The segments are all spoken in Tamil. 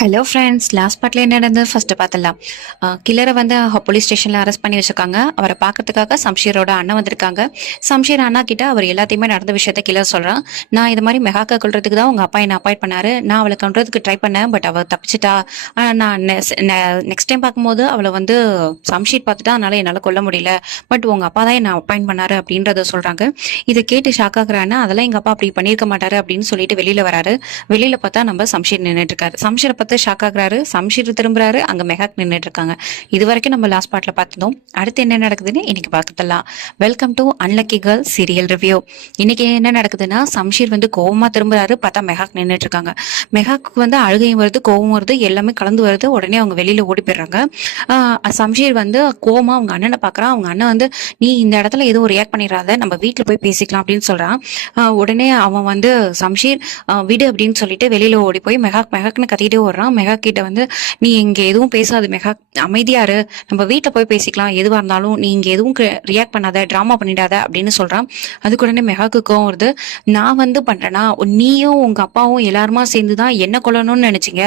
ஹலோ ஃப்ரெண்ட்ஸ் லாஸ்ட் பார்ட்ல என்ன நடந்தது? ஃபர்ஸ்ட் பார்த்தலாம் கில்லரை வந்து போலீஸ் ஸ்டேஷன்ல அரெஸ்ட் பண்ணி வச்சிருக்காங்க. அவரை பார்க்கறதுக்காக சம்ஷீரோட அண்ணன் வந்திருக்காங்க. சம்ஷீர் அண்ணா கிட்ட அவர் எல்லாத்தையுமே நடந்த விஷயத்த கில்லர் சொல்றான். நான் இது மாதிரி மெகாக்கா கொள்றதுக்கு தான் உங்க அப்பா என்ன அப்பாய்ட் பண்ணாரு. நான் அவளை கொள்றதுக்கு ட்ரை பண்ணேன் பட் அவள் தப்பிச்சிட்டா. நான் நெக்ஸ்ட் டைம் பார்க்கும்போது அவளை வந்து சம்ஷீர் பார்த்துட்டா அதனால என்னால கொல்ல முடியல. பட் உங்க அப்பா தான் என்ன அப்பாயிண்ட் பண்ணாரு அப்படின்றத சொல்றாங்க. இதை கேட்டு ஷாக் ஆகுறான்னா அதெல்லாம் எங்க அப்பா அப்படி பண்ணியிருக்க மாட்டாரு அப்படின்னு சொல்லிட்டு வெளியில வராரு. வெளியில பார்த்தா நம்ம சம்ஷீர் நின்றுட்டு இருக்காரு. சம்ஷீரை பார்த்து ஷாக் ஆகுறாரு சம்ஷீர் திரும்புறாரு அங்க மெஹாக் நின்றுட்டு இருக்காங்க இது வரைக்கும் நம்ம லாஸ்ட் பாட்டில் பார்த்ததும் அடுத்து என்ன நடக்குதுன்னு இன்னைக்கு பார்க்கலாம் welcome to unlucky girl serial review இன்னைக்கு என்ன நடக்குதுன்னா சம்ஷீர் வந்து கோவமா திரும்புறாரு பார்த்தா மெஹாக் நின்றுட்டு இருக்காங்க மெஹாக்கு வந்து அழுகையும் வருது கோவம் வருது எல்லாமே கலந்து வருது உடனே அவங்க வெளியில ஓடி போயிடுறாங்க. சம்ஷீர் வந்து கோவமா அவங்க அண்ணனை பாக்குறான் அவங்க அண்ணன் வந்து நீ இந்த இடத்துல எதுவும் ரியாக்ட் பண்ணிடாத நம்ம வீட்டுல போய் பேசிக்கலாம் அப்படின்னு சொல்றான். உடனே அவன் வந்து சம்ஷீர் விடு அப்படின்னு சொல்லிட்டு வெளியில ஓடி போய் மெஹாக் மெஹாக்னு கத்திக்கிட்டே ஓடுறான் மெகா கிட்ட வந்து நீ இங்க எதுவும் பேசாது மெகா. அமைதியாரு நம்ம வீட்டுல போய் பேசிக்கலாம். எதுவா இருந்தாலும் நீ இங்க எதுவும் ரியாக்ட் பண்ணாத. டிராமா பண்ணிடாத. அப்படின்னு சொல்றான். அதுக்கு உடனே மெகாக்கு கோவம் வருது. நான் வந்து பண்றேன்னா நீயும் உங்க அப்பாவும் எல்லாருமா சேர்ந்து தான் என்ன கொல்லணும்னு நினைச்சீங்க?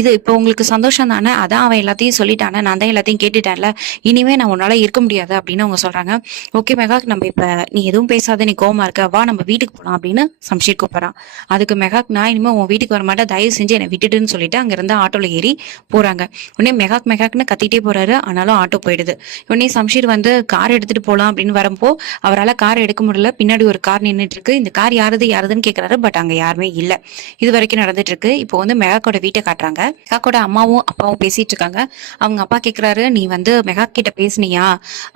இது இப்போ உங்களுக்கு சந்தோஷம் தானே? அதான் அவன் எல்லாத்தையும் சொல்லிட்டானே. நான் தான் எல்லாத்தையும் கேட்டுட்டேன்ல. இனிமே நான் உன்னால இருக்க முடியாது. அப்படின்னு அவங்க சொல்றாங்க. ஓகே மெகாக் நம்ம இப்ப நீ எதுவும் பேசாத. நீ கோவமா இருக்க. வா நம்ம வீட்டுக்கு போலாம். அப்படின்னு சம்ஷீர் கூப்பிட்றான். அதுக்கு மெகாக் நான் இனிமே உன் வீட்டுக்கு வர மாட்டேன் தயவு செஞ்சு என்னை விட்டுட்டுன்னு சொல்லிட்டு அங்கிருந்து ஆட்டோல ஏறி போறாங்க. உடனே மெகாக் மெகாக்னு கத்திட்டே போறாரு. ஆனாலும் ஆட்டோ போயிடுது. உடனே சம்ஷீர் வந்து கார் எடுத்துட்டு போலாம் அப்படின்னு வரப்போ அவரால் கார் எடுக்க முடியல. பின்னாடி ஒரு கார் நின்றுட்டு இருக்கு இந்த கார் யாருது யாருதுன்னு கேக்குறாரு. பட் அங்க யாருமே இல்ல. இது வரைக்கும் நடந்துட்டு இருக்கு இப்போ வந்து மெகாக்கோட வீட்டை காட்டுறாங்க. மெகாக்கோட அம்மாவும் அப்பாவும் பேசிட்டு இருக்காங்க. அவங்க அப்பா கேக்குறாரு நீ வந்து மெகா கிட்ட பேசுனியா?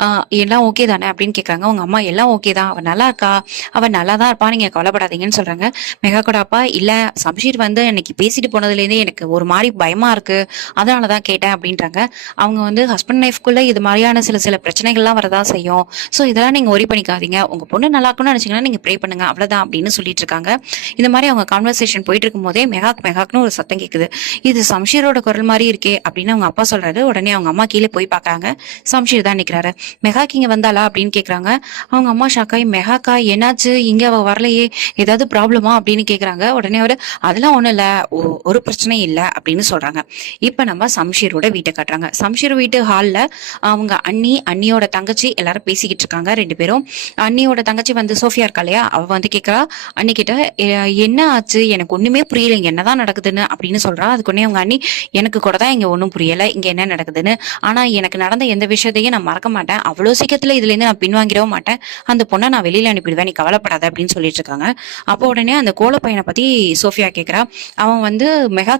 ஆஹ் எல்லாம் ஓகே தானே? அப்படின்னு கேக்குறாங்க. அவங்க அம்மா எல்லாம் ஓகே தான். அவன் நல்லா இருக்கா? அவன் நல்லா தான் இருப்பா. நீங்க கவலைப்படாதீங்கன்னு சொல்றாங்க. மெகாக்கோட அப்பா இல்ல சம்ஷீர் வந்து இன்னைக்கு பேசிட்டு போனதுல இருந்தே எனக்கு ஒரு மாதிரி பயமா இருக்கு. அதனாலதான் கேட்டேன் அப்படின்றாங்க. அவங்க வந்து ஹஸ்பண்ட் ஒய்ஃப்குள்ள இது மாதிரியான சில சில பிரச்சனைகள்லாம் வரதான் செய்யும். ஸோ இதெல்லாம் நீங்க ஒரி பண்ணிக்காதீங்க. உங்க பொண்ணு நல்லா இருக்கணும்னு நினைச்சீங்கன்னா நீங்க ப்ரே பண்ணுங்க. அவ்வளவுதான் அப்படின்னு சொல்லிட்டு இருக்காங்க. இந்த மாதிரி அவங்க கான்வர்சேஷன் போயிட்டு இருக்கும் போதே மெகாக் மெகாக்னு ஒரு சத்தம் கேக்குது. இது சம்ஷீரோட குரல் மாதிரி இருக்கே அப்படின்னு அவங்க அப்பா சொல்றாரு. உடனே அவங்க அம்மா கீழே போய் பாக்குறாங்க. சம்ஷீர் தான் நிக்கிறாரு. மெகாக் இங்க வந்தாளா அப்படின்னு கேக்குறாங்க. அவங்க அம்மா ஷாக்காய் மெகாக்கா என்னாச்சு? இங்க அவ வரலையே. ஏதாவது ப்ராப்ளமா அப்படின்னு கேக்குறாங்க. உடனே அவரு அதெல்லாம் ஒண்ணும் இல்ல. ஒரு பிரச்சனை பிரச்சனையும் இல்லை அப்படின்னு சொல்றாங்க. இப்ப நம்ம சம்ஷீரோட வீட்டை காட்டுறாங்க. சம்ஷீர் வீட்டு ஹாலில் அவங்க அண்ணி அண்ணியோட தங்கச்சி எல்லாரும் பேசிக்கிட்டு இருக்காங்க ரெண்டு பேரும். அண்ணியோட தங்கச்சி வந்து சோஃபியா இருக்கா இல்லையா? அவ வந்து கேட்கறா அன்னிக்கிட்ட என்ன ஆச்சு? எனக்கு ஒண்ணுமே புரியல. இங்க என்னதான் நடக்குதுன்னு? அப்படின்னு சொல்றா. அதுக்குன்னே அவங்க அண்ணி எனக்கு கூட தான் இங்க ஒன்றும் புரியல. இங்க என்ன நடக்குதுன்னு? ஆனா எனக்கு நடந்த எந்த விஷயத்தையும் நான் மறக்க மாட்டேன். அவ்வளோ சீக்கிரத்துல இதுல இருந்து நான் பின்வாங்கிடவும் மாட்டேன். அந்த பொண்ணை நான் வெளியில அனுப்பிடுவேன். நீ கவலைப்படாத. அப்படின்னு சொல்லிட்டு இருக்காங்க. அப்போ உடனே அந்த கோல பையனை பத்தி சோஃபியா கேட்குறா அவன் வந்து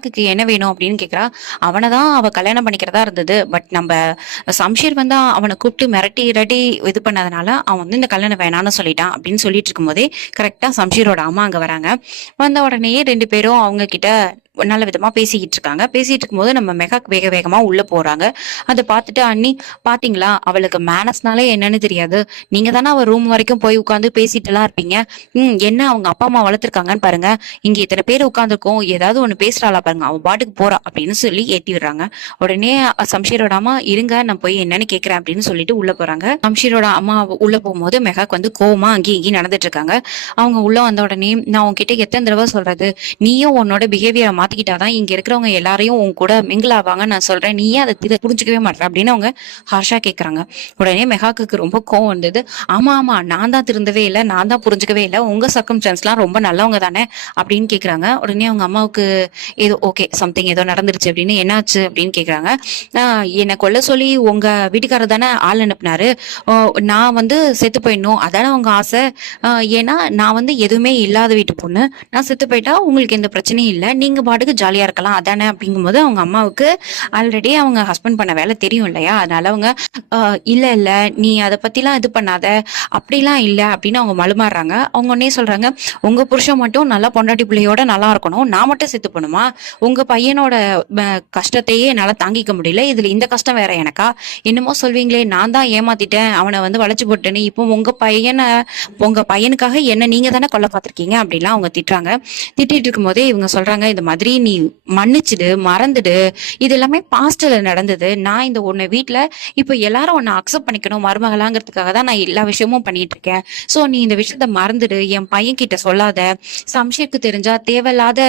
மெகாக்கு என்ன வேணும் அப்படின்னு கேக்குறா. அவனை தான் அவ கல்யாணம் பண்ணிக்கிறதா இருந்தது. பட் நம்ம சம்ஷீர் வந்து அவனை கூப்பிட்டு மிரட்டி இரட்டி இது பண்ணதுனால அவன் வந்து இந்த கல்யாணம் வேணான்னு சொல்லிட்டான் அப்படின்னு சொல்லிட்டு இருக்கும்போதே கரெக்டா சம்ஷீரோட அம்மா அங்க வராங்க. வந்த உடனேயே ரெண்டு பேரும் அவங்க கிட்ட நல்ல விதமா பேசிக்கிட்டு இருக்காங்க பேசிட்டு இருக்கும்போது நம்ம மெகா வேக வேகமா உள்ள போறாங்க. அதை பார்த்துட்டு அண்ணி பாத்தீங்களா? அவளுக்கு மேனஸ்னாலே என்னன்னு தெரியாது. நீங்க தானே அவ ரூம் வரைக்கும் போய் உட்காந்து பேசிட்டு எல்லாம் இருப்பீங்க. ம் என்ன அவங்க அப்பா அம்மா வளர்த்துருக்காங்கன்னு பாருங்க. இங்க இத்தனை பேர் உட்காந்துருக்கோம் ஏதாவது ஒண்ணு பேசுறாளா பாருங்க. அவன் பாட்டுக்கு போறா அப்படின்னு சொல்லி ஏத்தி விடுறாங்க உடனே சம்ஷீர் சம்ஷீரோட அம்மா இருங்க நான் போய் என்னன்னு கேக்குறேன் அப்படின்னு சொல்லிட்டு உள்ள போறாங்க. சம்ஷீரோட அம்மா உள்ள போகும்போது மெகாக் வந்து கோவமா அங்கேயும் இங்கேயும் நடந்துட்டு இருக்காங்க. அவங்க உள்ள வந்த உடனே நான் உன்கிட்ட எத்தனை தடவை சொல்றது? நீயும் உன்னோட பிஹேவியரை மாத்திக்கிட்டாதான் இங்க இருக்கிறவங்க எல்லாரையும் உன் கூட மிங்கிள் ஆவாங்க நான் சொல்றேன். நீயே அதை இதை புரிஞ்சுக்கவே மாட்டேன் அப்படின்னு அவங்க ஹர்ஷா கேக்குறாங்க. உடனே மெகாக்கு ரொம்ப கோவம் வந்தது. ஆமா ஆமா நான் தான் திருந்தவே இல்லை நான் தான் புரிஞ்சுக்கவே இல்லை. உங்க சர்க்கம்ஸ்டான்ஸ்லாம் ரொம்ப நல்லவங்க தானே? அப்படின்னு கேக்குறாங்க. உடனே அவங்க அம்மாவுக்கு ஏதோ ஓகே சம்திங் ஏதோ நடந்துருச்சு அப்படின்னு என்னாச்சு அப்படின்னு கேக்குறாங்க. என்னை கொல்ல சொல்லி உங்க வீட்டுக்காரர் தானே ஆள் அனுப்புனாரு. ஓ, நான் வந்து செத்து போயிடணும். அதானே உங்க ஆசை? ஏன்னா நான் வந்து எதுவுமே இல்லாத வீட்டு பொண்ணு. நான் செத்து போயிட்டா உங்களுக்கு எந்த பிரச்சனையும் இல்லை. நீங்க பாட்டுக்கு ஜாலியா இருக்கலாம். அதானே? அப்படிங்கும்போது அவங்க அம்மாவுக்கு ஆல்ரெடி அவங்க ஹஸ்பண்ட் பண்ண வேலை தெரியும் இல்லையா? அதனால அவங்க இல்ல இல்ல நீ அதை பத்திலாம் இது பண்ணாத. அப்படிலாம் இல்ல. அப்படின்னு அவங்க மழுமாறுறாங்க அவங்க உடனே சொல்றாங்க உங்க புருஷன் மட்டும் நல்லா பொண்டாட்டி பிள்ளையோட நல்லா இருக்கணும். நான் மட்டும் செத்து பண்ணுமா உங்க பையனோட கஷ்டத்தையே என்னால தாங்கிக்க முடியல. இதுல இந்த கஷ்டம் வேற எனக்கா? என்னமோ சொல்வீங்களே நான் தான் ஏமாத்திட்டேன். அவனை வந்து வளைச்சு போட்டேன்னு இப்போ உங்க பையனை உங்க பையனுக்காக என்ன நீங்க தானே கொல்ல பார்த்துருக்கீங்க? அப்படிலாம் அவங்க திட்டுறாங்க. திட்டிட்டு இருக்கும்போதே இவங்க சொல்றாங்க இந்த மாதிரி மாதிரி நீ மன்னிச்சிடு மறந்துடு. இது எல்லாமே பாஸ்டில் நடந்தது. நான் இந்த உன்னை வீட்டில் இப்போ எல்லாரும் உன்னை அக்செப்ட் பண்ணிக்கணும் மருமகளாங்கிறதுக்காக தான் நான் எல்லா விஷயமும் பண்ணிட்டு இருக்கேன். ஸோ நீ இந்த விஷயத்த மறந்துடு. என் பையன் கிட்ட சொல்லாத. சம்ஷீருக்கு தெரிஞ்சா தேவையில்லாத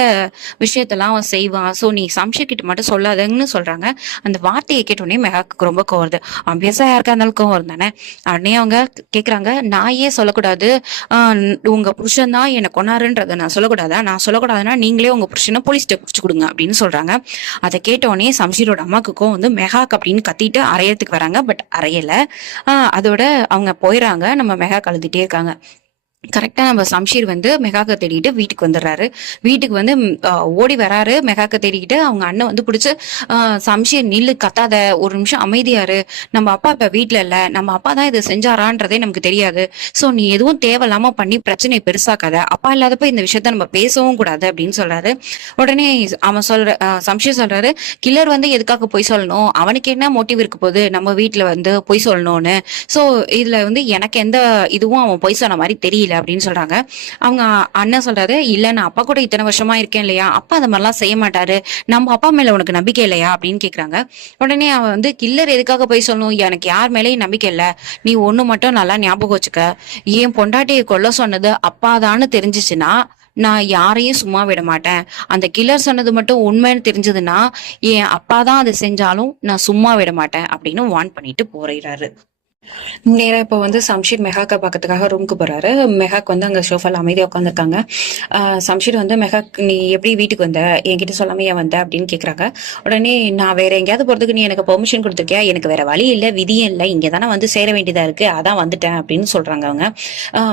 விஷயத்தெல்லாம் அவன் செய்வான். ஸோ நீ சம்ஷீர் கிட்ட மட்டும் சொல்லாதன்னு சொல்றாங்க. அந்த வார்த்தையை கேட்டோடனே மெகாக்கு ரொம்ப கோவருது வருது. யாருக்கா இருந்தாலும் கோவம் தானே? உடனே அவங்க கேட்குறாங்க நான் ஏன் சொல்லக்கூடாது? உங்கள் உங்க புருஷன் தான் என்னை கொண்டாருன்றதை நான் சொல்லக்கூடாதா? நான் சொல்லக்கூடாதுன்னா நீங்களே உங்க புருஷனை போலீஸ்ட்ட பிடிச்சி கொடுங்க அப்படின்னு சொல்றாங்க. அதை கேட்டோடனே சம்ஷீரோட அம்மாக்குக்கும் வந்து மெகாக் அப்படின்னு கத்திட்டு அரையறதுக்கு வராங்க. பட் அரையல. ஆஹ் அதோட அவங்க போயிடுறாங்க நம்ம மெகா அழுதுட்டே இருக்காங்க. கரெக்டாக நம்ம சம்ஷீர் வந்து மெகாக்க தேடிட்டு வீட்டுக்கு வந்துடுறாரு. வீட்டுக்கு வந்து ஓடி வராரு. மெகாக்க தேடிக்கிட்டு அவங்க அண்ணன் வந்து பிடிச்சி சம்ஷீர் நில்லு கத்தாத ஒரு நிமிஷம் அமைதியாரு. நம்ம அப்பா இப்போ வீட்டில் இல்லை. நம்ம அப்பா தான் இதை செஞ்சாரான்றதே நமக்கு தெரியாது. ஸோ நீ எதுவும் தேவையில்லாம பண்ணி பிரச்சனையை பெருசாக்காத. அப்பா இல்லாதப்ப இந்த விஷயத்த நம்ம பேசவும் கூடாது அப்படின்னு சொல்றாரு. உடனே அவன் சொல்ற சம்ஷீர் சொல்றாரு கில்லர் வந்து எதுக்காக பொய் சொல்லணும்? அவனுக்கு என்ன மோட்டிவ் இருக்க போகுது? நம்ம வீட்டில் வந்து பொய் சொல்லணும்னு. ஸோ இதில் வந்து எனக்கு எந்த இதுவும் அவன் பொய் சொன்ன மாதிரி தெரியல. அப்படின்னு சொல்றாங்க. அவங்க அண்ணன் சொல்றாரு இல்ல நான் அப்பா கூட இத்தனை வருஷமா இருக்கேன் இல்லையா? அப்பா அந்த மாதிரிலாம் செய்ய மாட்டாரு. நம்ம அப்பா மேல உனக்கு நம்பிக்கை இல்லையா? அப்படின்னு கேக்குறாங்க. உடனே அவன் வந்து கில்லர் எதுக்காக போய் சொல்லணும்? எனக்கு யார் மேலேயும் நம்பிக்கை இல்ல. நீ ஒண்ணு மட்டும் நல்லா ஞாபகம் வச்சுக்க. என் பொண்டாட்டியை கொல்ல சொன்னது அப்பாதான்னு தெரிஞ்சிச்சுன்னா நான் யாரையும் சும்மா விட மாட்டேன். அந்த கில்லர் சொன்னது மட்டும் உண்மைன்னு தெரிஞ்சதுன்னா என் அப்பா தான் அதை செஞ்சாலும் நான் சும்மா விட மாட்டேன் அப்படின்னு வார்ன் பண்ணிட்டு போறாரு நேரா இப்போ வந்து சம்ஷீர் மெஹாக்கை பார்க்கறதுக்காக ரூமுக்கு போறாரு. மெஹாக் வந்து அங்க சோஃபால அமைதியா உட்காந்துருக்காங்க சம்ஷீர் வந்து மெஹாக் நீ எப்படி வீட்டுக்கு வந்த? என்கிட்ட சொல்லாம ஏன் வந்த? அப்படின்னு கேக்குறாங்க. உடனே நான் வேற எங்கேயாவது போறதுக்கு நீ எனக்கு பெர்மிஷன் கொடுத்துருக்கியா? எனக்கு வேற வழி இல்ல விதியும் இல்ல. இங்க தானே வந்து சேர வேண்டியதா இருக்கு. அதான் வந்துட்டேன் அப்படின்னு சொல்றாங்க அவங்க.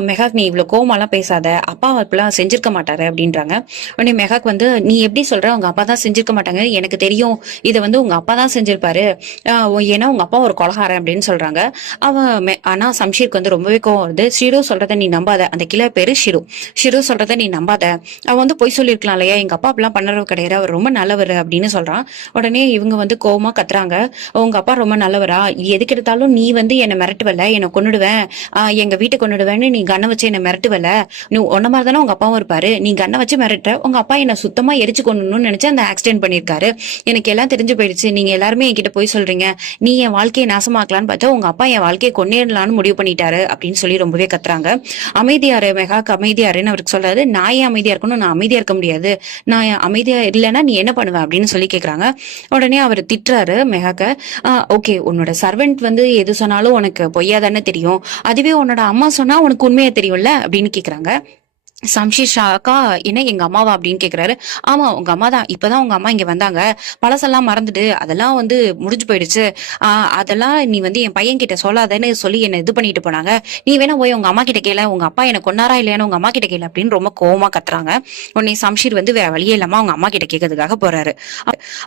மெஹாக் நீ இவ்வளவு கோமாலாம் பேசாத. அப்பா இப்பெல்லாம் செஞ்சிருக்க மாட்டாரு அப்படின்றாங்க. உடனே மெஹாக் வந்து நீ எப்படி சொல்ற? உங்க அப்பா தான் செஞ்சிருக்க மாட்டாங்க. எனக்கு தெரியும். இதை வந்து உங்க அப்பா தான் செஞ்சிருப்பாரு. ஏன்னா உங்க அப்பா ஒரு கொலகாரன் அப்படின்னு சொல்றாங்க. அவன் ஆனா சம்ஷீருக்கு வந்து ரொம்பவே கோவம் வருது. ஷிரு சொல்றத நீ நம்பாத. அந்த கிளை பேரு ஷிரு. ஷிரு சொல்றத நீ நம்பாத. அவன் வந்து பொய் சொல்லியிருக்கலாம் இல்லையா? எங்க அப்பா அப்படிலாம் பண்ணறவர் கிடையாது. அவர் ரொம்ப நல்லவர் அப்படின்னு சொல்றான். உடனே இவங்க வந்து கோவமா கத்துறாங்க. உங்க அப்பா ரொம்ப நல்லவரா? எதுக்கு எடுத்தாலும் நீ வந்து என்னை மிரட்டுவல என்னை கொன்னுடுவேன். ஆஹ் எங்க வீட்டை கொண்டுடுவேன்னு நீ கண்ணை வச்சு என்னை மிரட்டுவல நீ உன்ன மாதிரி தானே உங்க அப்பாவும் இருப்பாரு. நீ கண்ணை வச்சு மிரட்டுற. உங்க அப்பா என்ன சுத்தமா எரிச்சு கொள்ளணும்னு நினைச்சு அந்த ஆக்சிடென்ட் பண்ணிருக்காரு எனக்கு எல்லாம் தெரிஞ்சு போயிடுச்சு. நீங்க எல்லாருமே என்கிட்ட போய் சொல்றீங்க. நீ என் வாழ்க்கையை நாசமாக்கலான்னு பார்த்தா உங்க அப்பா என் வாழ்க்கையை கொன்னேடலான்னு முடிவு பண்ணிட்டாரு அப்படின்னு சொல்லி ரொம்பவே கத்துறாங்க. அமைதியாரு மெகாக்கு அமைதியாருன்னு அவருக்கு சொல்றாரு. நான் ஏன் அமைதியா இருக்கணும்? நான் அமைதியா இருக்க முடியாது. நான் அமைதியா இல்லைன்னா நீ என்ன பண்ணுவ? அப்படின்னு சொல்லி கேக்குறாங்க. உடனே அவர் திட்டுறாரு மெகாக்க. ஓகே. உன்னோட சர்வெண்ட் வந்து எது சொன்னாலும் உனக்கு பொய்யா தானே தெரியும். அதுவே உன்னோட அம்மா சொன்னா உனக்கு உண்மையா தெரியும்ல? அப்படின்னு கேக்குறாங்க. சம்ஷீர் ஷாக்கா என்ன எங்க அம்மாவா அப்படின்னு கேக்குறாரு. ஆமா உங்க அம்மா தான் இப்பதான் உங்க அம்மா இங்க வந்தாங்க. பழசெல்லாம் மறந்துட்டு அதெல்லாம் வந்து முடிஞ்சு போயிடுச்சு. ஆஹ் அதெல்லாம் நீ வந்து என் பையன் கிட்ட சொல்லாதேன்னு சொல்லி என்ன இது பண்ணிட்டு போனாங்க. நீ வேணா போய் உங்க அம்மா கிட்ட கேள. உங்க அப்பா எனக்கு கொண்டாரா இல்லையான்னு உங்க அம்மா கிட்ட கேள அப்படின்னு ரொம்ப கோவமா கத்துறாங்க. உடனே சம்ஷீர் வந்து வேற வழியே இல்லாம அவங்க அம்மா கிட்ட கேட்கறதுக்காக போறாரு.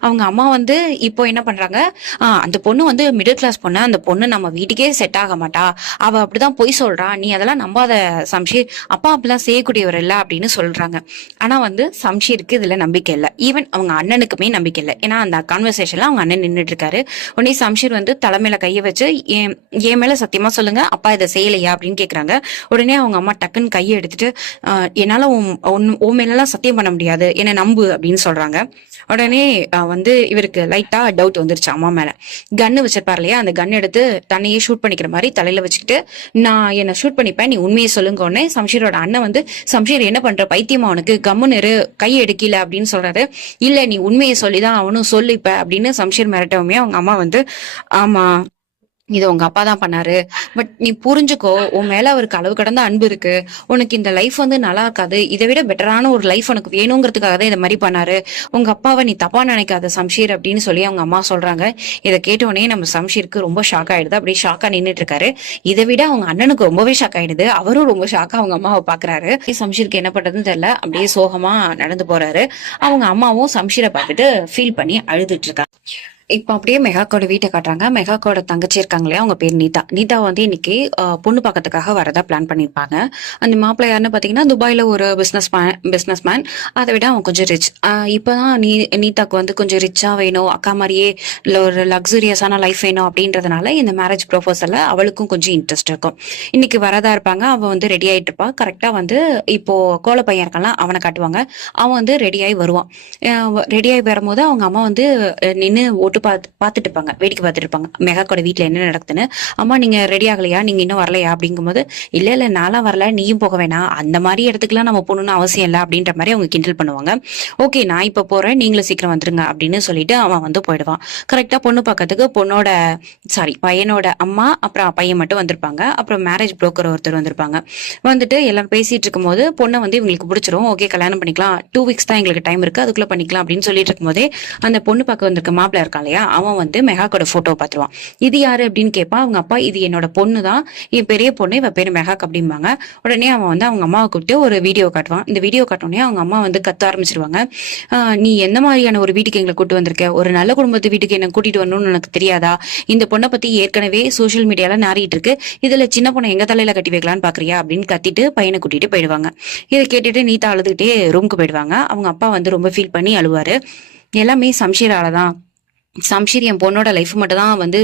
அவங்க அம்மா வந்து இப்போ என்ன பண்றாங்க? ஆஹ் அந்த பொண்ணு வந்து மிடில் கிளாஸ் பொண்ணு. அந்த பொண்ணு நம்ம வீட்டுக்கே செட் ஆக மாட்டா. அவ அப்படிதான் பொய் சொல்றா. நீ அதெல்லாம் நம்பாத சம்ஷீர். அப்பா அப்படிலாம் செய்யக்கூடியவர் இல்லை அப்படின்னு சொல்றாங்க. ஆனா வந்து சம்ஷீருக்கு இதுல நம்பிக்கை இல்ல. ஈவன் அவங்க அண்ணனுக்குமே நம்பிக்கை இல்லை. ஏன்னா அந்த கான்வர்சேஷன்ல அவங்க அண்ணன் நின்னுட்டு இருக்காரு உடனே சம்ஷீர் வந்து தலைமையில கைய வச்சு என் என் மேல சத்தியமா சொல்லுங்க? அப்பா இதை செய்யலையா? அப்படின்னு கேக்குறாங்க. உடனே அவங்க அம்மா டக்குன்னு கையை எடுத்துட்டு என்னால உன் உன் உன் சத்தியம் பண்ண முடியாது. என்னை நம்பு அப்படின்னு சொல்றாங்க. உடனே வந்து இவருக்கு லைட்டா டவுட் வந்துருச்சு அம்மா மேல. கன்னு வச்சிருப்பாரு இல்லையா? அந்த கன் எடுத்து தன்னையே ஷூட் பண்ணிக்கிற மாதிரி தலையில வச்சுக்கிட்டு நான் என்ன ஷூட் பண்ணிப்பேன். நீ உண்மையை சொல்லுங்க உடனே சம்ஷீரோட அண்ணன் வந்து சம்ஷீர் என்ன பண்ற? பைத்தியம் அவனுக்கு? கம்முன்னு கை எடுக்கல அப்படின்னு சொல்றாரு. இல்ல நீ உண்மையை சொல்லிதான் அவனும் சொல்லிப்ப அப்படின்னு சம்ஷீர் மிரட்டவுமே அவங்க அம்மா வந்து ஆமா. இது உங்க அப்பா தான் பண்ணாரு. பட் நீ புரிஞ்சுக்கோ உன் மேல அவருக்கு அளவு கடந்த அன்பு இருக்கு. உனக்கு இந்த லைஃப் வந்து நல்லா இருக்காது. இதை விட பெட்டரான ஒரு லைஃப் உனக்கு வேணுங்கிறதுக்காக தான் இந்த மாதிரி பண்ணாரு. உங்க அப்பாவை நீ தப்பா நினைக்காத சம்ஷீர் அப்படின்னு சொல்லி அவங்க அம்மா சொல்றாங்க. இதை கேட்ட உடனே நம்ம சம்ஷீருக்கு ரொம்ப ஷாக் ஆயிடுது. அப்படியே ஷாக்கா நின்னுட்டு இருக்காரு. இதை விட அவங்க அண்ணனுக்கு ரொம்பவே ஷாக் ஆயிடுது. அவரும் ரொம்ப ஷாக்கா அவங்க அம்மாவை பாக்குறாரு. சம்ஷீருக்கு என்ன பண்றதுன்னு தெரியல. அப்படியே சோகமா நடந்து போறாரு. அவங்க அம்மாவும் சம்ஷீரை பார்த்துட்டு ஃபீல் பண்ணி அழுதுட்டு இருக்காங்க. இப்போ அப்படியே மெகாக்கோட வீட்டை காட்டுறாங்க. மெகாக்கோட தங்கச்சி இருக்காங்க இல்லையா? அவங்க பேர் நீதா. நீதா வந்து இன்னைக்கு பொண்ணு பார்க்கறதுக்காக வரதா பிளான் பண்ணியிருப்பாங்க அந்த மாப்பிள்ளை யாருன்னு பார்த்தீங்கன்னா துபாயில் ஒரு பிஸ்னஸ் பிஸ்னஸ் மேன் அதை விட அவன் கொஞ்சம் ரிச் இப்போதான் நீ நீதாக்கு வந்து கொஞ்சம் ரிச்சாக வேணும். அக்கா மாதிரியே இல்லை ஒரு லக்ஸுரியஸான லைஃப் வேணும் அப்படின்றதுனால இந்த மேரேஜ் ப்ரொபோசலில் அவளுக்கும் கொஞ்சம் இன்ட்ரெஸ்ட் இருக்கும். இன்னைக்கு வரதா இருப்பாங்க. அவன் வந்து ரெடி ஆகிட்டு இருப்பா. கரெக்டாக வந்து இப்போ கோல பையன் இருக்கலாம் அவனை காட்டுவாங்க. அவன் வந்து ரெடியாகி வருவான். ரெடியாகி வரும்போது அவங்க அம்மா வந்து நின்று ஓட்டு பார்த்து பார்த்துட்டு இருப்பாங்க. வேடிக்கை பார்த்துட்டு இருப்பாங்க. மெகாக்கோட வீட்டில் என்ன நடக்குதுன்னு அம்மா நீங்கள் ரெடி ஆகலையா? நீங்கள் இன்னும் வரலையா? அப்படிங்கும்போது இல்லை இல்லை நான்லாம் வரல. நீயும் போக வேணாம். அந்த மாதிரி இடத்துக்குலாம் நம்ம போகணும்னு அவசியம் இல்லை. அப்படின்ற மாதிரி அவங்க கிண்டல் பண்ணுவாங்க. ஓகே நான் இப்போ போகிறேன் நீங்களும் சீக்கிரம் வந்துருங்க. அப்படின்னு சொல்லிட்டு அவன் வந்து போயிடுவான். கரெக்டாக பொண்ணு பார்க்கறதுக்கு பொண்ணோட சாரி பையனோட அம்மா அப்புறம் பையன் மட்டும் வந்திருப்பாங்க. அப்புறம் மேரேஜ் புரோக்கர் ஒருத்தர் வந்திருப்பாங்க. வந்துட்டு எல்லாம் பேசிட்டு இருக்கும்போது பொண்ணை வந்து இவங்களுக்கு பிடிச்சிரும். ஓகே கல்யாணம் பண்ணிக்கலாம். டூ வீக்ஸ் தான் எங்களுக்கு டைம் இருக்கு. அதுக்குள்ள பண்ணிக்கலாம். அப்படின்னு சொல்லிட்டு இருக்கும்போதே அந்த பொண்ணு பார்க்க வந்திருக்க மாப்பிள்ள இருக்காங்க இல்லையா? அவன் வந்து மெகாக்கோட போட்டோ பார்த்துருவான். இது யாரு அப்படின்னு கேட்பான். அவங்க அப்பா இது என்னோட பொண்ணு தான் என் பெரிய பொண்ணு இவ பேரு மெகாக் அப்படிம்பாங்க. உடனே அவன் வந்து அவங்க அம்மாவை கூப்பிட்டு ஒரு வீடியோ காட்டுவான். இந்த வீடியோ காட்டோடனே அவங்க அம்மா வந்து கத்த ஆரம்பிச்சிருவாங்க. நீ எந்த மாதிரியான ஒரு வீட்டுக்கு எங்களை கூட்டு வந்திருக்க? ஒரு நல்ல குடும்பத்து வீட்டுக்கு என்ன கூட்டிட்டு வரணும்னு எனக்கு தெரியாதா? இந்த பொண்ணை பத்தி ஏற்கனவே சோசியல் மீடியால நாரிட்டு இருக்கு. இதுல சின்ன பொண்ணை எங்க தலையில கட்டி வைக்கலாம்னு பாக்குறியா? அப்படின்னு கத்திட்டு பையனை கூட்டிட்டு போயிடுவாங்க. இதை கேட்டுட்டு நீத்தா அழுதுகிட்டே ரூமுக்கு போயிடுவாங்க. அவங்க அப்பா வந்து ரொம்ப ஃபீல் பண்ணி அழுவாரு. எல்லாமே சம்ஷீரால தான். சம்ஷீர் என் பொண்ணோட லைஃப் மட்டும் தான் வந்து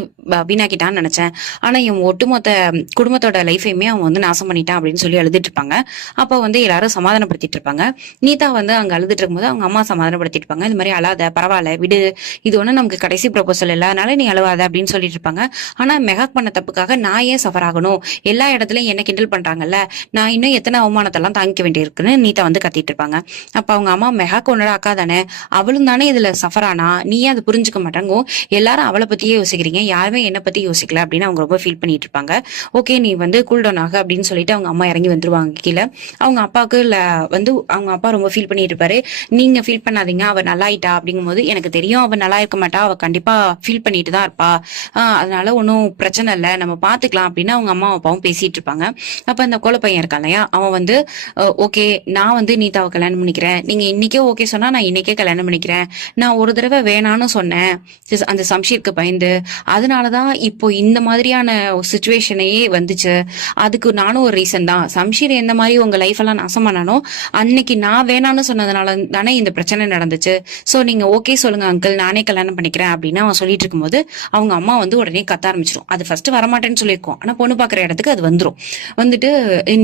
வீணாக்கிட்டான்னு நினைச்சேன். ஆனா என் ஒட்டுமொத்த குடும்பத்தோட லைஃபையுமே அவன் வந்து நாசம் பண்ணிட்டான் அப்படின்னு சொல்லி அழுதுட்டு இருப்பாங்க. அப்போ வந்து எல்லாரும் சமாதானப்படுத்திட்டு இருப்பாங்க. நீதா வந்து அங்க அழுதுட்டு இருக்கும்போது அவங்க அம்மா சமாதானப்படுத்திட்டு இருப்பாங்க. இது மாதிரி அழாத பரவாயில்ல விடு. இது ஒண்ணு நமக்கு கடைசி ப்ரொபோசல் இல்லாதனால நீ அழுவாத அப்படின்னு சொல்லிட்டு இருப்பாங்க. ஆனா மெகாக் பண்ண தப்புக்காக நான் ஏன் சஃபர் ஆகணும்? எல்லா இடத்துலயும் என்ன கிண்டல் பண்றாங்கல்ல? நான் இன்னும் எத்தனை அவமானத்தெல்லாம் தாங்கிக்க வேண்டியிருக்குன்னு நீதா வந்து கத்திட்டு இருப்பாங்க. அப்ப அவங்க அம்மா மெகாக் உன்னோட அக்கா தானே. அவளும் தானே இதுல சஃபர் ஆனா? நீ அதை புரிஞ்சுக்க மாட்டேன் மாட்டாங்க. எல்லாரும் அவளை பத்தியே யோசிக்கிறீங்க. யாருமே என்ன பத்தி யோசிக்கல அப்படின்னு அவங்க ரொம்ப ஃபீல் பண்ணிட்டு இருப்பாங்க. ஓகே நீ வந்து கூல் டவுன் ஆக அப்படின்னு சொல்லிட்டு அவங்க அம்மா இறங்கி வந்துருவாங்க கீழே. அவங்க அப்பாவுக்கு இல்ல வந்து அவங்க அப்பா ரொம்ப ஃபீல் பண்ணிட்டு இருப்பாரு. நீங்க ஃபீல் பண்ணாதீங்க அவ நல்லாயிட்டா அப்படிங்கும்போது எனக்கு தெரியும் அவ நல்லா இருக்க மாட்டா. அவ கண்டிப்பா ஃபீல் பண்ணிட்டு தான் இருப்பா. அதனால ஒன்றும் பிரச்சனை இல்லை. நம்ம பாத்துக்கலாம் அப்படின்னு அவங்க அம்மா அப்பாவும் பேசிட்டு இருப்பாங்க. அப்ப அந்த கோல பையன் இருக்கான் இல்லையா? அவன் வந்து ஓகே நான் வந்து நீதாவை கல்யாணம் பண்ணிக்கிறேன். நீங்க இன்னைக்கே ஓகே சொன்னா நான் இன்னைக்கே கல்யாணம் பண்ணிக்கிறேன். நான் ஒரு தடவை வேணான்னு சொன்னேன். அந்த சம்ஷீருக்கு பயந்து அதனாலதான் இப்போ இந்த மாதிரியான சுச்சுவேஷனையே வந்துச்சு. அதுக்கு நானும் ஒரு ரீசன் தான். சம்ஷீர் எந்த மாதிரி உங்க லைஃப் எல்லாம் நாசம் பண்ணனோ அன்னைக்கு நான் வேணான்னு சொன்னதுனால தானே இந்த பிரச்சனை நடந்துச்சு. சோ நீங்க ஓகே சொல்லுங்க அங்கிள் நானே கல்யாணம் பண்ணிக்கிறேன் அப்படின்னு அவன் சொல்லிட்டு இருக்கும்போது அவங்க அம்மா வந்து உடனே கத்த ஆரம்பிச்சிடும் அது ஃபர்ஸ்ட் வரமாட்டேன்னு சொல்லியிருக்கோம். ஆனா பொண்ணு பாக்குற இடத்துக்கு அது வந்துடும் வந்துட்டு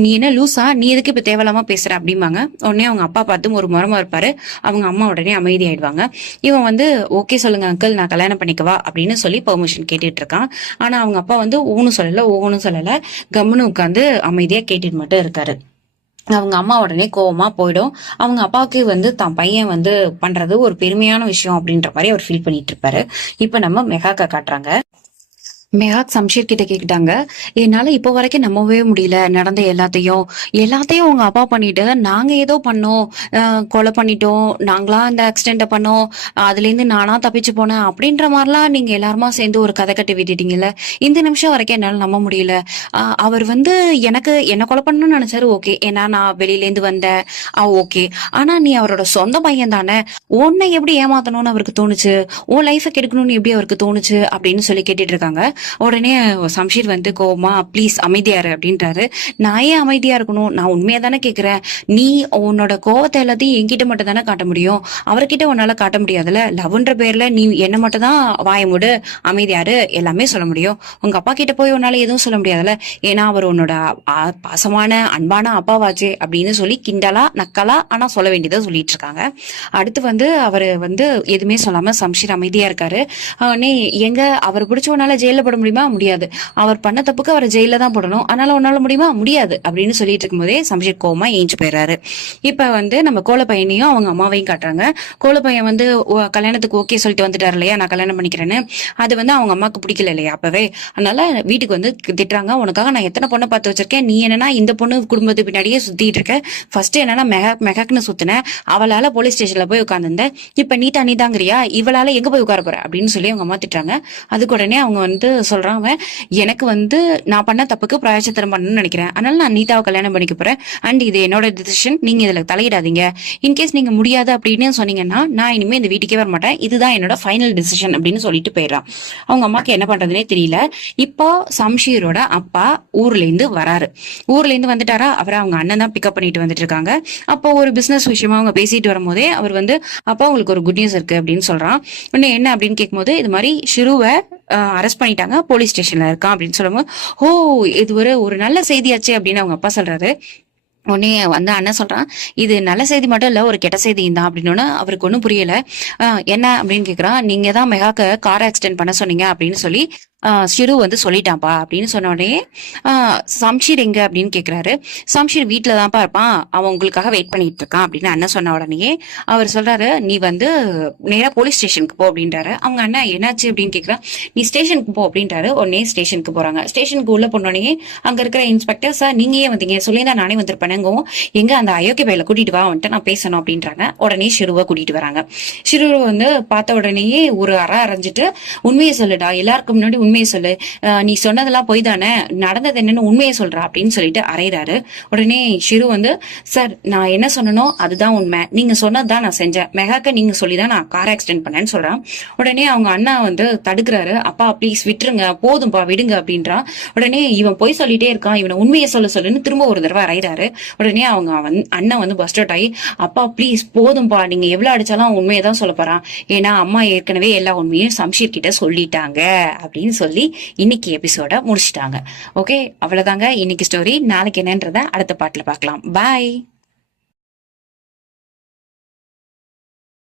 நீ என்ன லூசா நீ எதுக்கு இப்ப தேவையில்லாம பேசுற? அப்படிம்பாங்க. உடனே அவங்க அப்பா பார்த்து ஒரு முறமா இருப்பாரு. அவங்க அம்மா உடனே அமைதியாயிடுவாங்க. இவன் வந்து ஓகே சொல்லுங்க அங்கிள் நான் கல்யாணம் பண்ணிக்கவா அப்படின்னு சொல்லி பெர்மிஷன் கேட்டுட்டு இருக்கான் ஆனா அவங்க அப்பா வந்து ஒவ்வொன்றும் சொல்லல ஒவ்வொன்றும் சொல்லல. கம்முன்னு உட்காந்து அமைதியா கேட்டுட்டு மட்டும் இருக்காரு. அவங்க அம்மா உடனே கோவமா போயிடும். அவங்க அப்பாவுக்கு வந்து தான் பையன் வந்து பண்றது ஒரு பெருமையான விஷயம் அப்படின்ற மாதிரி அவர் ஃபீல் பண்ணிட்டு இருப்பாரு. இப்ப நம்ம மெகாக்கா காட்டுறாங்க. மெஹாக் சம்ஷீர் கிட்ட கேக்கிட்டாங்க என்னால இப்போ வரைக்கும் நம்பவே முடியல. நடந்த எல்லாத்தையும். எல்லாத்தையும் உங்க அப்பா பண்ணிட்டு நாங்க ஏதோ பண்ணோம். கொலை பண்ணிட்டோம். நாங்களா இந்த ஆக்சிடென்ட பண்ணோம். அதுல இருந்து நானா தப்பிச்சு போனேன். அப்படின்ற மாதிரிலாம் நீங்க எல்லாருமா சேர்ந்து ஒரு கதை கட்டி விட்டுட்டீங்கல்ல? இந்த நிமிஷம் வரைக்கும் என்னால நம்ப முடியல. அவர் வந்து எனக்கு என்ன கொலை பண்ணணும்னு நினைச்சாரு ஓகே. ஏன்னா நான் வெளியில இருந்து வந்தேன் ஓகே. ஆனா நீ அவரோட சொந்த பையன் தானே. உன்னை எப்படி ஏமாத்தணும்னு அவருக்கு தோணுச்சு? உன் லைஃபை கெடுக்கணும்னு எப்படி அவருக்கு தோணுச்சு? அப்படின்னு சொல்லி கேட்டுட்டு இருக்காங்க. உடனே சம்ஷீர் வந்து கோவமா ப்ளீஸ் அமைதியாரு அப்படின்றாரு. நான் ஏன் அமைதியா இருக்கணும்? நான் உண்மையா தானே கேக்குறேன். நீ உன்னோட கோவத்தை எல்லாத்தையும் என்கிட்ட மட்டும் தானே காட்ட முடியும். அவர்கிட்ட உன்னால காட்ட முடியாதுல்ல? லவ்ன்ற பேர்ல நீ என்ன மட்டும் தான் வாயமுடு அமைதியாரு எல்லாமே சொல்ல முடியும். உங்க அப்பா கிட்ட போய் உன்னால எதுவும் சொல்ல முடியாதுல்ல? ஏன்னா அவர் உன்னோட ஆ- பாசமான அன்பான அப்பாவாச்சே அப்படின்னு சொல்லி கிண்டலா நக்கலா ஆனா சொல்ல வேண்டியதை சொல்லிட்டு இருக்காங்க. அடுத்து வந்து அவர் வந்து எதுவுமே சொல்லாம சம்ஷீர் அமைதியா இருக்காரு. நீ எங்க? அவர் பிடிச்சவனால ஜெயில போட முடியுமா? முடியாது. அவர் பண்ண தப்புக்கு அவர் ஜெயில தான் போடணும். அதனால உன்னால முடியுமா? முடியாது. அப்படின்னு சொல்லிட்டு இருக்கும்போதே சம்ஷீர் கோவமா ஏஞ்சு போயிடுறாரு இப்ப வந்து நம்ம கோல பையனையும் அவங்க அம்மாவையும் காட்டுறாங்க. கோல பையன் வந்து ஓ- கல்யாணத்துக்கு ஓகே சொல்லிட்டு வந்துட்டாரு இல்லையா? நான் கல்யாணம் பண்ணிக்கிறேன்னு. அது வந்து அவங்க அம்மாக்கு பிடிக்கல இல்லையா அப்பவே? அதனால வீட்டுக்கு வந்து திட்டுறாங்க. உனக்காக நான் எத்தனை பொண்ணை பார்த்து வச்சிருக்கேன்? நீ என்னன்னா இந்த பொண்ணு குடும்பத்து பின்னாடியே சுத்திட்டு இருக்க. ஃபர்ஸ்ட் என்னன்னா மெஹாக் மெகாக்னு சுத்தின. அவளால போலீஸ் ஸ்டேஷன்ல போய் உட்காந்துருந்தேன் இப்ப நீதா நீதாங்கிறியா இவளால எங்க போய் உட்கார போற? அப்படின்னு சொல்லி அவங்க அம்மா திட்டுறாங்க. அதுக்கு உடனே அவங்க வந்து சொல்றான் அவன். எனக்கு வந்து நான் பண்ண தப்புக்கு பிராயச்சத்திரம் பண்ணணும்னு நினைக்கிறேன். அதனால நான் நீதாவை கல்யாணம் பண்ணிக்க போறேன். அண்ட் இது என்னோட டிசிஷன் நீங்க இதுல தலையிடாதீங்க. இன்கேஸ் நீங்க முடியாது அப்படின்னு சொன்னீங்கன்னா நான் இனிமே இந்த வீட்டுக்கே வர மாட்டேன். இதுதான் என்னோட ஃபைனல் டிசிஷன் அப்படின்னு சொல்லிட்டு போயிடுறான். அவங்க அம்மாக்கு என்ன பண்றதுனே தெரியல. இப்போ சம்ஷீரோட அப்பா ஊர்ல இருந்து வராரு. ஊர்ல இருந்து வந்துட்டாரா? அவரை அவங்க அண்ணன் தான் பிக்கப் பண்ணிட்டு வந்துட்டு இருக்காங்க. அப்போ ஒரு பிசினஸ் விஷயமா அவங்க பேசிட்டு வரும்போதே அவர் வந்து அப்பா உங்களுக்கு ஒரு குட் நியூஸ் இருக்கு அப்படின்னு சொல்றான். உடனே என்ன அப்படின்னு கேட்கும்போது இது மாதிரி ஷிருவை அரெஸ்ட் பண்ணிட்டாங்க. போலீஸ் ஸ்டேஷன்ல இருக்கான் அப்படின்னு சொல்லும்போது ஓ இது ஒரு ஒரு நல்ல செய்தியாச்சு அப்படின்னு அவங்க அப்பா சொல்றாரு. உடனே வந்து அண்ணன் சொல்றான் இது நல்ல செய்தி மட்டும் இல்ல ஒரு கெட்ட செய்தியும் தான் அப்படின்னு. அவருக்கு ஒன்றும் புரியல. ஆஹ் என்ன? அப்படின்னு கேக்குறான். நீங்க தான் மெகாக்க கார் ஆக்சிடென்ட் பண்ண சொன்னீங்க அப்படின்னு சொல்லி சிறு ஷிரு வந்து சொல்லிட்டான்ப்பா அப்படின்னு சொன்ன உடனே சம்ஷீர் எங்க அப்படின்னு கேக்குறாரு. சம்ஷீர் வீட்டுல தான்ப்பா இருப்பான். அவன் உங்களுக்காக வெயிட் பண்ணிட்டு இருக்கான் அப்படின்னு அண்ணன் சொன்ன உடனே அவர் சொல்றாரு நீ வந்து நேரா போலீஸ் ஸ்டேஷனுக்கு போ அப்படின்றாரு. அவங்க அண்ணன் என்னாச்சு? அப்படின்னு கேக்குறான் நீ ஸ்டேஷனுக்கு போ அப்படின்றாரு. உடனே ஸ்டேஷனுக்கு போறாங்க. ஸ்டேஷனுக்கு உள்ள போனோடனே அங்க இருக்கிற இன்ஸ்பெக்டர் சார் நீங்க ஏன் வந்தீங்க? சொல்லியிருந்தா நானே வந்திருப்பேனுங்கவும் எங்க அந்த அயோக்கிய பையில கூட்டிட்டு வா வந்துட்டு நான் பேசணும் அப்படின்றாங்க. உடனே ஷிருவை கூட்டிட்டு வராங்க. ஷிருவை வந்து பார்த்த உடனேயே ஒரு அற அரைஞ்சிட்டு உண்மையை சொல்லுடா. எல்லாருக்கும் முன்னாடி உண்மையை சொல்லு. நீ சொன்னதெல்லாம் பொய் தானே? நடந்தது என்னன்னு உண்மையை சொல்றா அப்படின்னு சொல்லிட்டு அரைகிறாரு உடனே ஷிரு வந்து சார் நான் என்ன சொன்னனோ அதுதான் உண்மை. நீங்க சொன்னதுதான் நான் செஞ்சேன். மெகாக்க நீங்க சொல்லிதான் நான் கார் ஆக்சிடென்ட் பண்ணேன்னு சொல்றேன். உடனே அவங்க அண்ணா வந்து தடுக்கிறாரு. அப்பா ப்ளீஸ் விட்டுருங்க. போதும்பா விடுங்க அப்படின்றான் உடனே இவன் போய் சொல்லிட்டே இருக்கான். இவனை உண்மையை சொல்ல சொல்லுன்னு திரும்ப ஒரு தடவை அரைகிறாரு உடனே அவங்க வந்து அண்ணன் வந்து பஸ்ட் அவுட் ஆகி அப்பா ப்ளீஸ் போதும்பா. நீங்க எவ்வளவு அடிச்சாலும் உண்மையை தான் சொல்ல போறான். ஏன்னா அம்மா ஏற்கனவே எல்லா உண்மையும் சம்ஷீர் கிட்ட சொல்லிட்டாங்க அப்படின்னு சொல்லி இன்னைக்கு எபிசோட முடிச்சிட்டாங்க. ஓகே அவ்வளவுதாங்க. இன்னைக்கு ஸ்டோரி நாளைக்கு என்னன்றத அடுத்த பாட்டுல பார்க்கலாம். பாய்